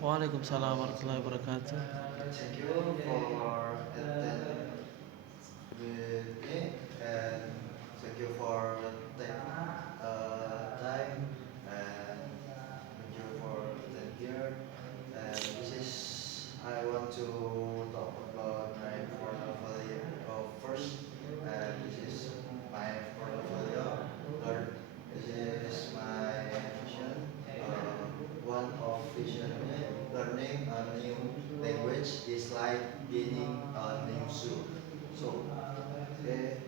Waalaikumsalam warahmatullahi wabarakatuh. Thank you for attending with me, and thank you for take time, and thank you for attend here. And this is I want to talk about my portfolio first, and this is my portfolio. Learn. This is my vision. One of vision learning a new language is like gaining a new shoe. So, okay,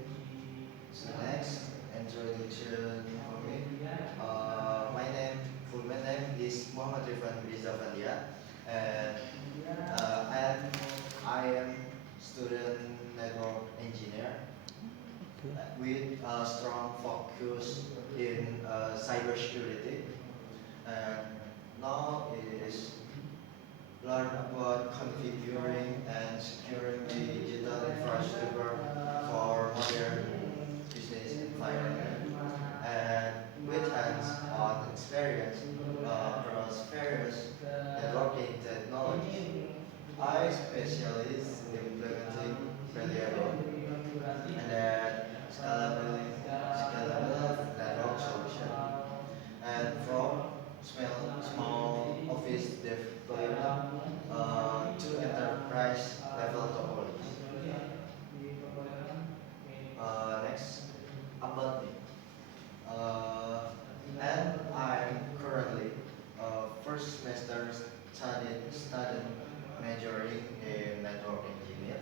so next introduction for me. My name is Muhammad Rifan Rizavalia, and I am student network engineer with a strong focus in cybersecurity. And now is learn about configuring and securing the digital infrastructure for modern business environment. And with hands-on experience across various networking technologies, I specialize in implementing reliable and then scalable network solution. And from small office deployment to enterprise level topologies. Next, about me. Uh, and I'm currently first semester student majoring in network engineer.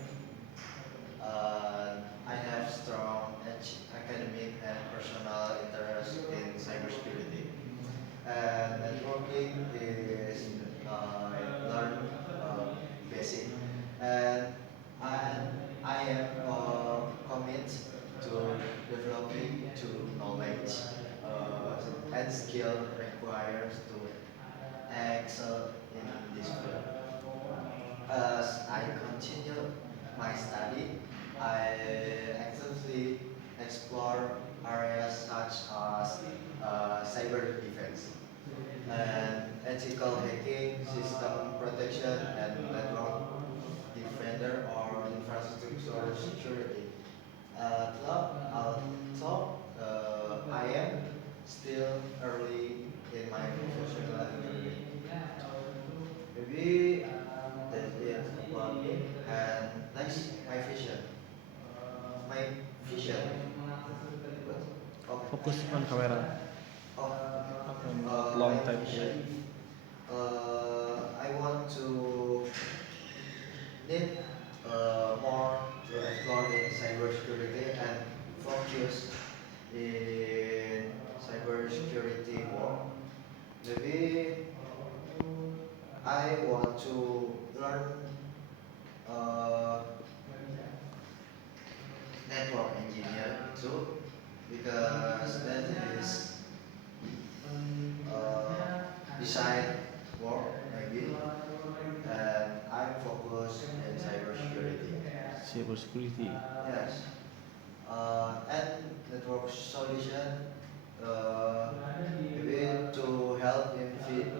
I have strong academic and personal interest in cybersecurity. And networking is learn basic, and and I am committed to developing to knowledge and skill required to excel in this field. As I continue my study, I actively explore areas such as cyber defense and ethical hacking, system protection, and network defender or infrastructure security. Although I am still early in my professional journey, maybe that's it about me. And next, my vision. My vision. What? Fokus Okay. on kamera. Oh, okay. Long My time. vision. I want to need more to explore in cybersecurity and focus in cybersecurity work. Maybe I want to learn uh, network engineer too, because that is beside work maybe, and I'm focused in cybersecurity. Cybersecurity. Yes, and network solution, maybe to help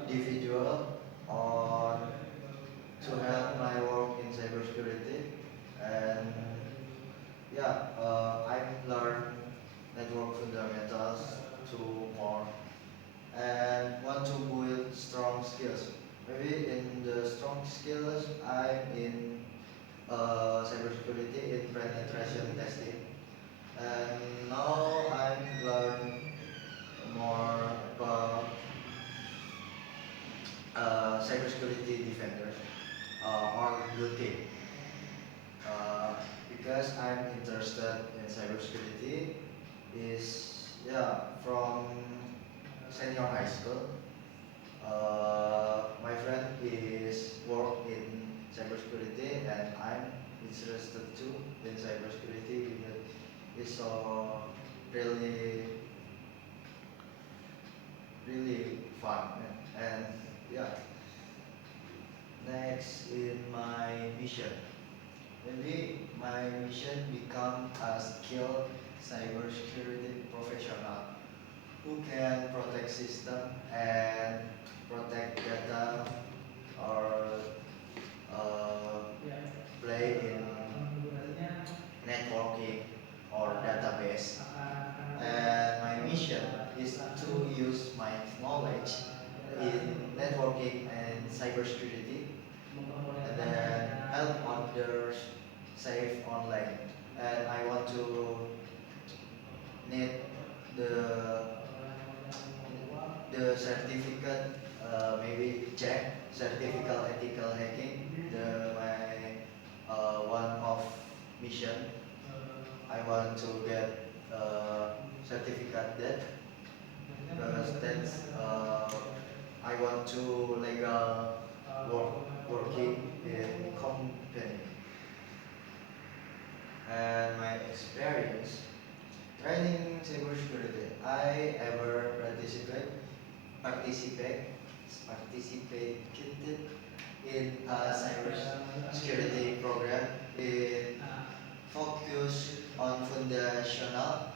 individual on to help my work in cybersecurity. And yeah, I've learned network fundamentals to more and want to build strong skills. Maybe in the strong skills, I'm in cybersecurity in penetration testing. And now I'm learn more about cybersecurity defenders or blue team. Uh, because I'm interested in cybersecurity is from senior high school. My friend is work in cybersecurity, and I'm interested too in cybersecurity because it's so really really fun. And yeah, next in my mission, maybe my mission become a skilled cybersecurity professional who can protect system and protect data or play in networking or database. And my mission is to use my knowledge in networking and cybersecurity and then help others save online. And I want to need the certificate, maybe check certificate ethical hacking. My one of mission. I want to get certificate that because that's I want to legal working in company. And my experience training cybersecurity. I ever participated in a cybersecurity program in focus on foundational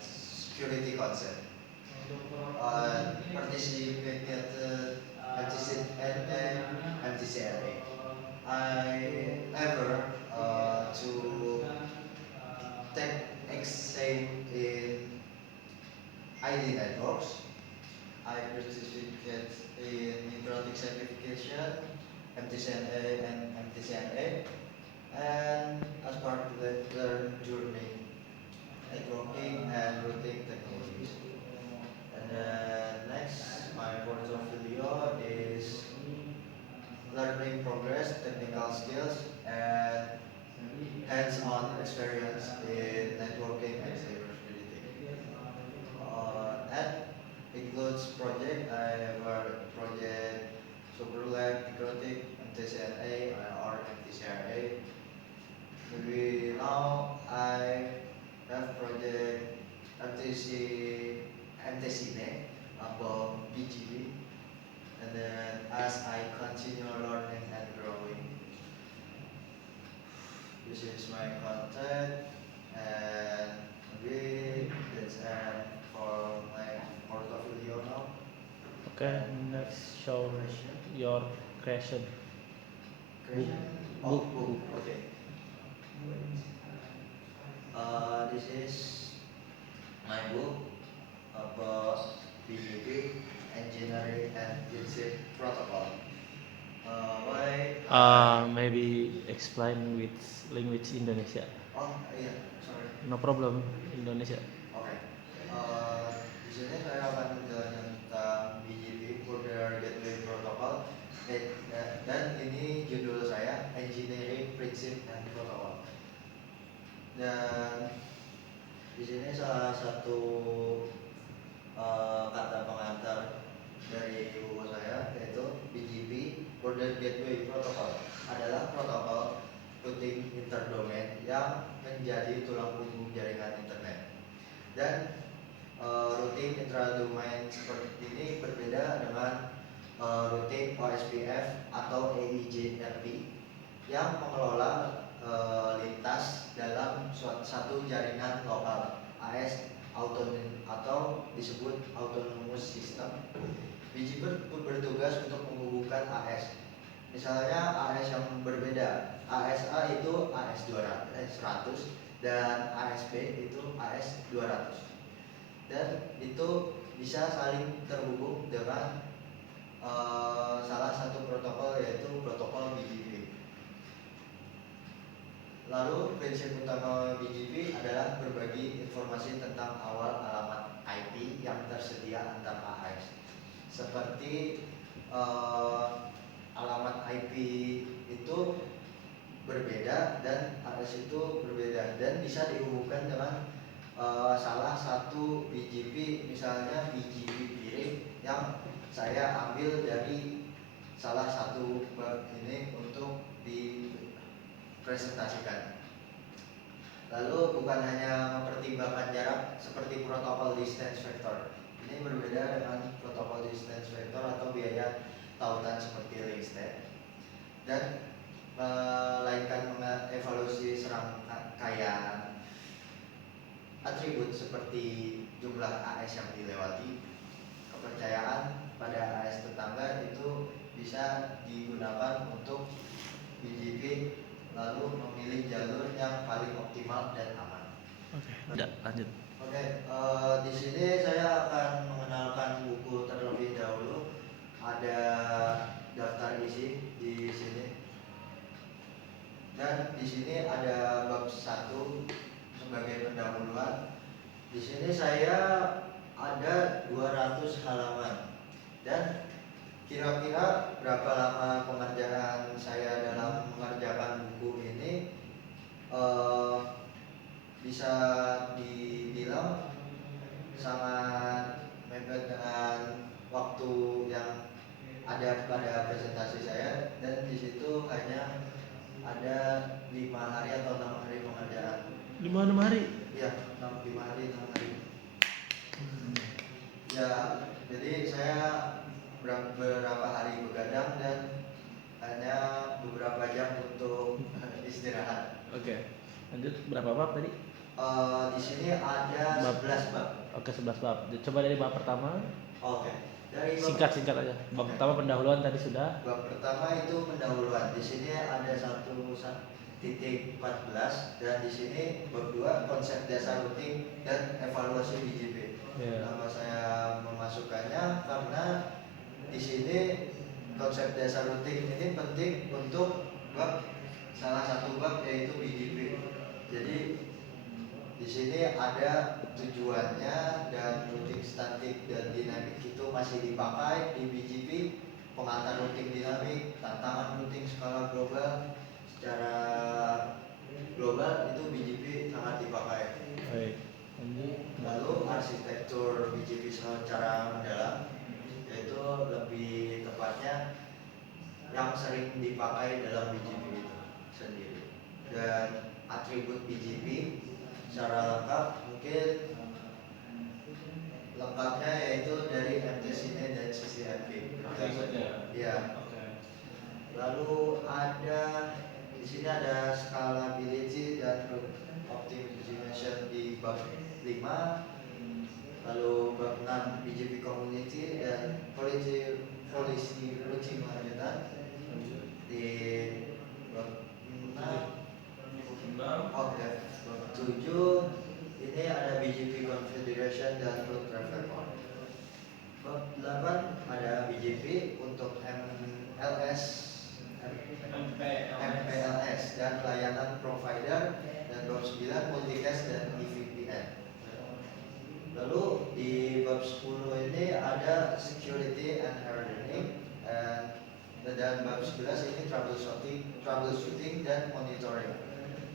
security concept. Participated MTCRA. I ever to take exam in ID networks. I participate in Microtic certification, MTCNA and MTCNA, and as part of the learn journey, networking and routing technologies. And then next, my portfolio is learning progress, technical skills, and hands-on experience in networking and cybersecurity. That includes project. I have a project SuperLab, Microtik, MTCNA, or MTCRA. Maybe now I have project MTCNA about BGP, and then as I continue learning and growing, this is my content, and maybe that's for my portfolio now. Okay, next show Question? your creation. Question? Oh, book. Okay. This is my book about BGP, engineering and basic protocol. Why? Maybe explain with language Indonesia. Oh iya, sorry. No problem, Indonesia. Oke. Di sini saya akan menjelaskan tentang BGP Border Gateway Protocol. Dan ini judul saya Engineering Principle and Protocol. Dan di sini salah satu kata pengantar dari buku saya yaitu BGP Border Gateway Protocol adalah protokol routing interdomain yang menjadi tulang punggung jaringan internet. Dan routing intradomain seperti ini berbeda dengan routing OSPF atau EIGRP yang mengelola lintas dalam satu jaringan lokal AS autonom atau disebut autonomous system. BGP bertugas untuk menghubungkan AS. Misalnya AS yang berbeda. ASA itu AS100 dan ASB itu AS200. Dan itu bisa saling terhubung dengan salah satu protokol yaitu protokol BGP. Lalu prinsip utama BGP adalah berbagi informasi tentang awal alamat IP yang tersedia antar AS. Seperti alamat IP itu berbeda dan AS itu berbeda dan bisa dihubungkan dengan salah satu BGP, misalnya BGP piring yang saya ambil dari salah satu bab ini untuk dipresentasikan. Lalu bukan hanya mempertimbangkan jarak seperti protokol distance vector. Ini berbeda dengan protokol distance vector atau biaya tautan seperti link state. Dan melainkan mengevaluasi serangkaian atribut seperti jumlah AS yang dilewati, kepercayaan pada AS tetangga itu bisa digunakan untuk BGP, lalu memilih jalur yang paling optimal dan aman. Oke. Udah, lanjut. Oke, di sini saya akan mengenalkan buku terlebih dahulu. Ada daftar isi di sini. Dan di sini ada bab 1 sebagai pendahuluan. Di sini saya ada 200 halaman. Dan kira-kira berapa lama pengerjaan saya dalam mengerjakan buku ini? Bisa dibilang sangat mepet dengan waktu yang ada pada presentasi saya, dan di situ hanya ada 5 hari atau 6 hari pengerjaan. 5 hari. Iya, 5 hari 6 hari. Ya, jadi saya beberapa hari begadang dan hanya beberapa jam untuk istirahat. Oke. Lanjut, berapa bab tadi? Di sini ada 11 bab. Oke, 11 bab. Coba dari bab pertama. Oke. Dari bab Singkat aja. Bab pertama pendahuluan tadi sudah. Bab pertama itu pendahuluan. Di sini ada 1.14 dan di sini bab 2 konsep dasar routing dan evaluasi BGP. Kenapa saya memasukkannya? Karena di sini konsep dasar routing ini penting untuk salah satu bab yaitu BGP. Jadi di sini ada tujuannya, dan routing statik dan dinamik itu masih dipakai di BGP. Pengantar routing dinamik, tantangan routing skala global, secara global itu BGP sangat dipakai. Baik. Lalu arsitektur BGP secara mendalam, yaitu lebih tepatnya yang sering dipakai dalam BGP itu sendiri. Dan atribut BGP secara lengkap, mungkin lengkapnya yaitu dari MTCN dan CCNP. Ya. Lalu ada di sini ada scalability dan optimization di bab 5. Lalu bab 6 BGP community dan policy routing lanjutan di bab 6. Oke, bab 7 ini ada BGP configuration dan route traffic point. Bab 8 ada BGP untuk MPLS dan layanan provider, dan bab 9 multicast dan EVPN. Lalu di bab 10 ini ada security and hardening, dan bab 11 ini troubleshooting dan monitoring.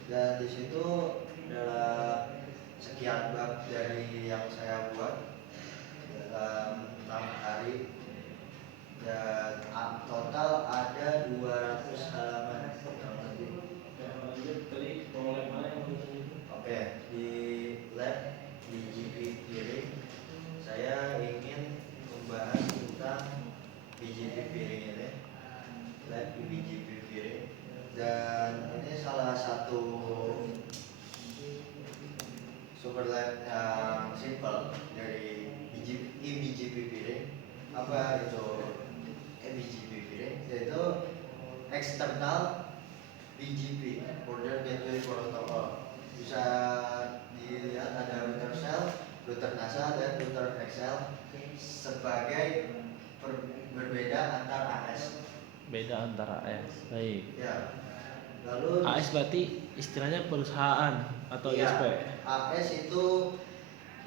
Dan di situ adalah sekian bab dari yang saya buat dalam 6 hari, dan total ada 200 halaman kurang lebih. Oke, di lab BGP peering saya ingin membahas tentang BGP peering ini, lab BGP peering, dan ini salah satu super lab yang simple dari BGP peering. Apa itu BGP peering? Yaitu eksternal BGP, Border Gateway Protocol. Bisa dilihat ada router cell, router NASA, dan router XL sebagai berbeda antar AS. Beda antara AS. Baik. Ya. Lalu AS berarti istilahnya perusahaan atau iya, ISP. AS itu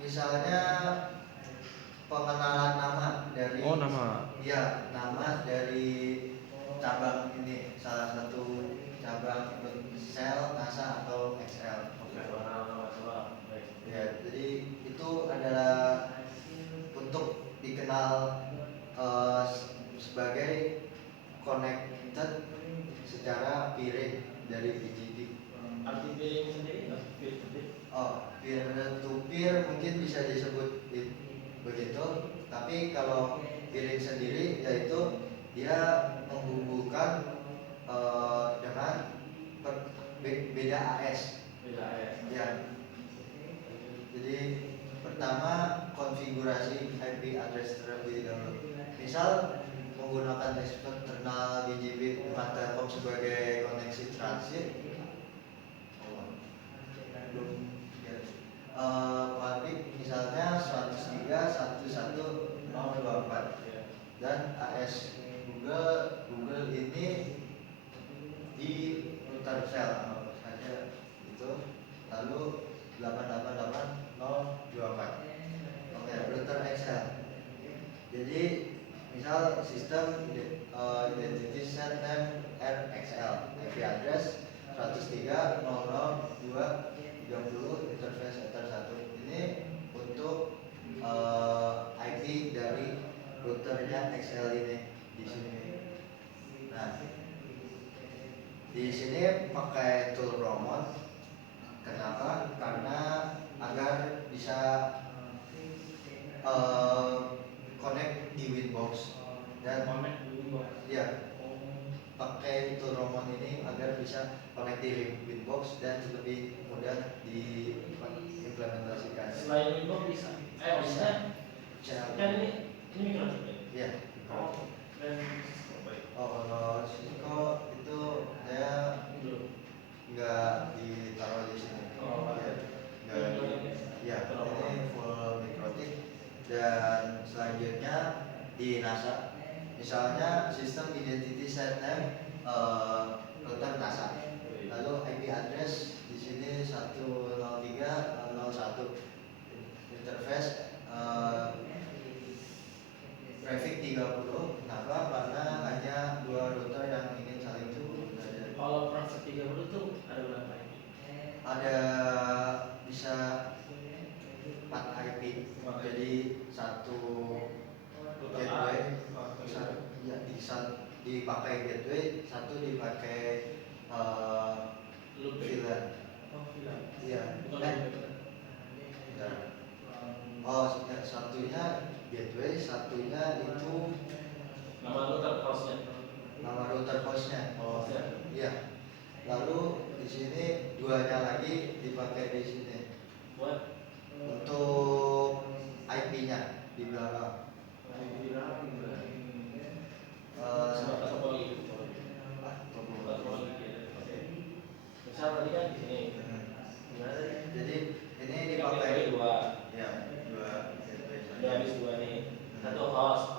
misalnya pengenalan nama dari nama. Iya, nama dari cabang ini, salah satu cabang sel NASA atau XL. Ya, jadi itu adalah untuk dikenal sebagai connected secara peering dari BGP. Arti peering sendiri nggak? Peer to peer mungkin bisa disebut begitu, tapi kalau peering sendiri yaitu dia menghubungkan dengan beda AS. Ya. Jadi pertama konfigurasi IP address terlebih dahulu. Misal menggunakan eksternal BGP dengan Telkom sebagai koneksi transit. Pabrik misalnya 103 11024 dan AS Google ini di router cell saja itu, lalu 888024 router XL. Jadi misal sistem identity set name RXL, IP address 103.0.0.2.30 interface ether 1. Ini untuk IP dari routernya XL ini di sini. Nah, di sini pakai tool remote. Kenapa? Karena agar bisa connect di Winbox dan ya pakai tool remote ini agar bisa connect di Winbox dan lebih mudah diimplementasikan. Selain Windows bisa. Bisa. Kan ini Microsoft ya? Iya. Dan Cisco baik. Kalau Cisco itu saya nggak ditaruh di sini. Ya, ini full mikrotik. Dan selanjutnya di NASA, misalnya sistem identity set name router NASA, lalu IP address di sini 103.0.1 interface traffic 30. Kenapa? Karena hanya dua router yang ingin saling terhubung saja. Kalau private 30 itu ada berapa IP? Ada bisa 4 IP. Jadi satu gateway, ya dipakai gateway, satu dipakai VLAN. Iya. Satunya gateway, satunya itu Nama router hostnya. nama router hostnya. Oh, ya. Iya. Lalu di sini duanya lagi dipakai di sini. Buat Untuk IP-nya di belakang. Misal tadi kan di sini. Jadi ini Ini dipakai dua. ya, dua gateway Udah saja. habis dua nih. Satu host.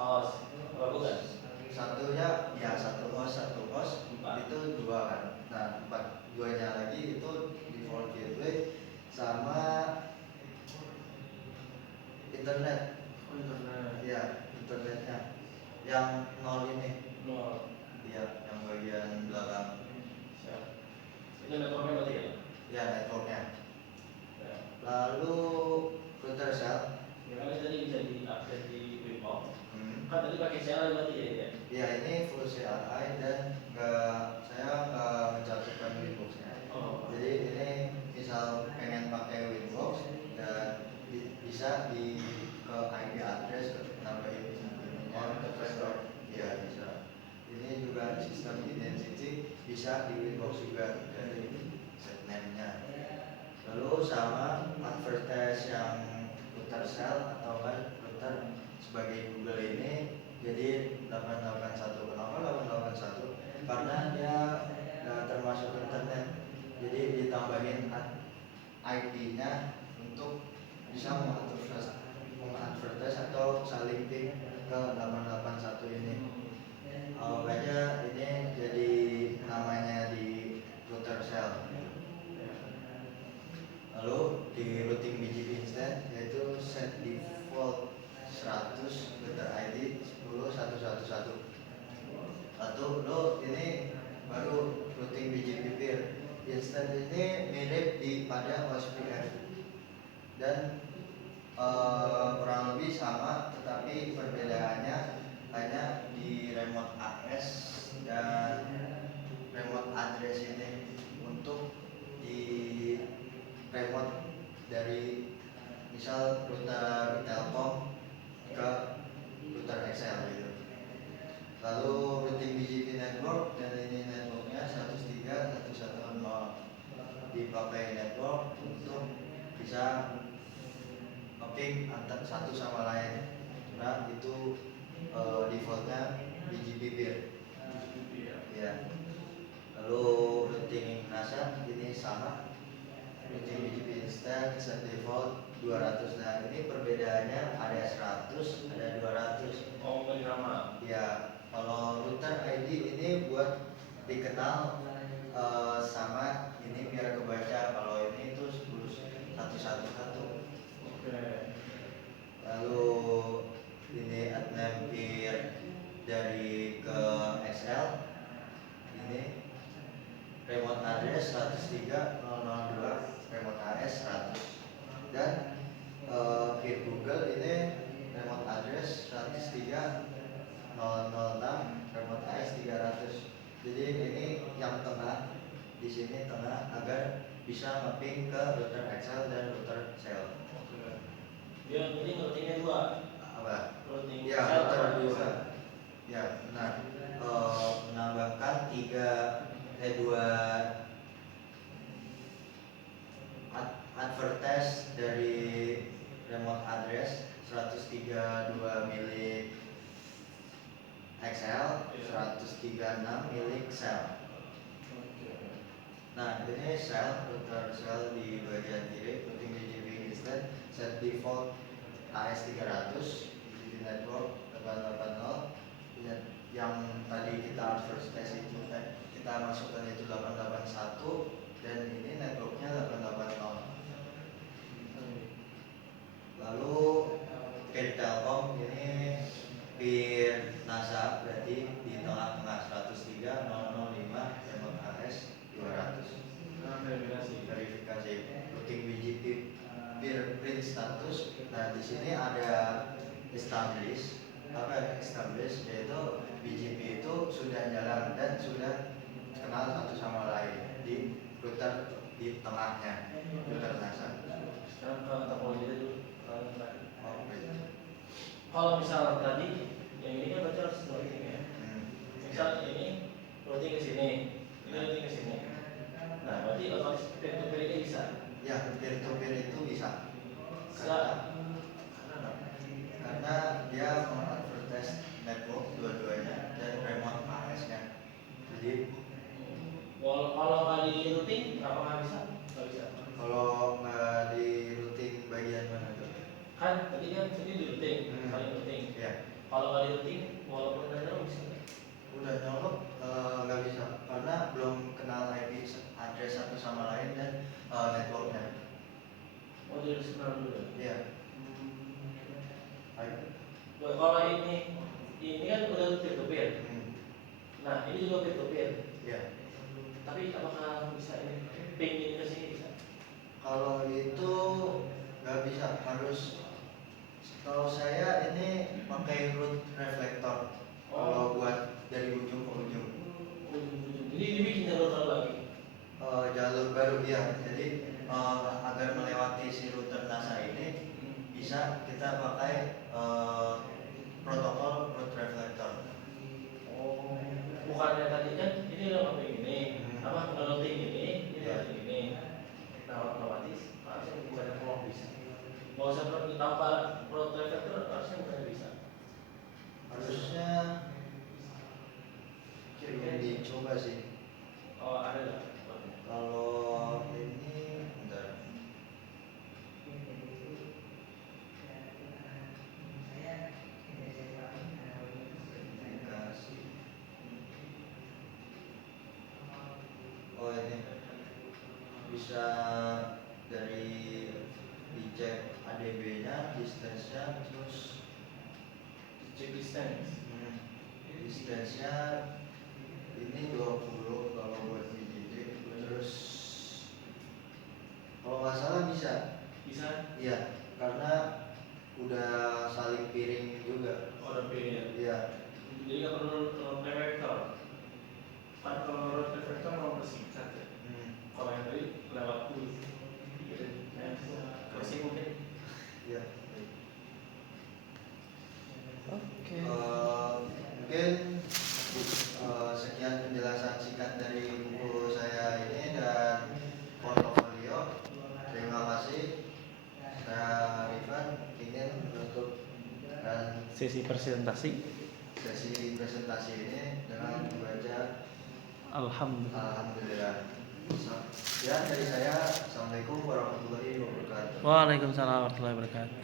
Apa bukan? Satunya ya satu host Empat. itu dua kan. Nah, duanya lagi itu default gateway sama internet. Internet. Ya, internetnya yang nol ini. Nol. Iya, yang bagian belakang. Siap. Itu networknya berarti ya? Ya, networknya. Ya. Lalu router cell. Ya kan tadi bisa diakses di Winbox. Hmm. Kan tadi pakai CLI berarti ya? Ya, ini full CLI dan saya nggak mencantumkan Winbox-nya. Oh. Jadi ini misal pengen pakai Winbox dan bisa di ke IP address nambahin interface ya bisa. Ini juga sistem identity bisa di Winbox juga dari set name-nya. Lalu sama advertise yang router cell atau kan router sebagai Google ini jadi 881. Kenapa 881? Karena dia termasuk internet. Jadi ditambahin IP-nya untuk bisa mengadvertise atau saling ping ke 881 ini. Makanya ini jadi namanya di router cell. Lalu di routing BGP instance yaitu set default 100 router ID 10.111. Lalu ini baru routing BGP peer. Instance ini mirip pada OSPF dan kurang lebih sama, tetapi perbedaannya hanya di remote AS dan remote address ini. Untuk di remote dari misal router Telkom ke router XL gitu. Lalu routing BGP network, dan ini networknya 103.110 dipakai network untuk bisa ping antar satu sama lain. Nah itu defaultnya BGP BGP peer. ya. Ya. Lalu routing NASA ini sama. Routing BGP instant set default 200. Nah, ini perbedaannya ada 100, ada 200. Oh, nggak sama. Ya, kalau router ID ini buat dikenal sama ini biar kebaca. Kalau ini itu 111. Oke. Lalu ini add name peer dari ke XL. Ini remote address 103.002, remote AS 100. Dan peer Google ini remote address 103.006, remote AS 300. Jadi ini yang tengah, di sini tengah agar bisa mapping ke router XL dan router cell. Dia routingnya 2. Apa? Routing Ya, cell router apa 2. bisa? Ya, benar. Menambahkan 2 advertise dari remote address 132 milik XL, 136 milik cell. Nah, ini cell, router cell di bagian kiri, routing BGP instant, set default AS 300, BGP network 880. Yang tadi kita advertise itu kita masukkan itu 881 dan ini networknya 880. Lalu peer Telkom ini peer NASA berarti di tengah-tengah 103.005, remote AS 200. Verifikasi routing BGP peer print status. Nah, di sini ada establish. Apa establish? Yaitu BGP itu sudah jalan dan sudah kenal satu sama lain di router di tengahnya, router NASA. Sekarang ke topologi dulu. Oh, baik. Kalau misal tadi yang ini kan berarti harus routing ya. Misal ini routing ke sini, ini routing ke sini. Nah, berarti otomatis peer to peer ini bisa. Ya, peer to peer itu bisa. Karena dia mengadvertise network dua-duanya dan remote AS-nya. Jadi kalau nggak di routing, kenapa nggak bisa? Nggak bisa. kalau nggak di routing bagian mana tuh? Kan tadi kan ini di routing, saling routing. Ya. Kalau nggak di routing, walaupun udah nyolok bisa. Udah nyolok nggak bisa karena belum kenal IP address satu sama lain dan networknya. Oh, jadi harus kenal dulu ya? Iya. Kalau ini kan udah peer to peer. Nah, ini juga peer to peer. Iya. Tapi apakah bisa ini ping ini ke sini bisa? Kalau itu nggak bisa, harus. Kalau saya ini pakai root reflector. Kalau buat dari ujung ke ujung. Jadi dibikin jalur baru lagi. Jalur baru ya. Jadi agar melewati si router NASA ini bisa kita pakai protokol root reflector. Oh, bukannya tadi kan ini udah routing ini, apa routing ini routing ini. Nah, otomatis harusnya bukannya peluang bisa. Nggak usah tanpa root reflector harusnya bukannya bisa. Harusnya dicoba sih. Oh, ada nggak? Kalau ini bentar. Verifikasi. Oh, ini bisa dari dicek ADB-nya, distance-nya, terus Check distance. distance-nya ini 20 kalau buat BGP. Terus kalau nggak salah bisa. Bisa? Iya, karena udah saling piring juga. Oh, ada pin. Iya. Jadi nggak perlu root reflector. Kan kalau root reflector mau bersingkat ya. Kalau yang tadi lewat dulu. Masih mungkin. Iya. Oke. Mungkin sekian penjelasan singkat dari buku saya ini dan portofolio. Terima kasih. Saya Rifan ingin menutup dan Sesi presentasi. sesi presentasi. presentasi ini dengan membaca Alhamdulillah. Alhamdulillah. Ya, dari saya, Assalamualaikum warahmatullahi wabarakatuh. Waalaikumsalam warahmatullahi wabarakatuh.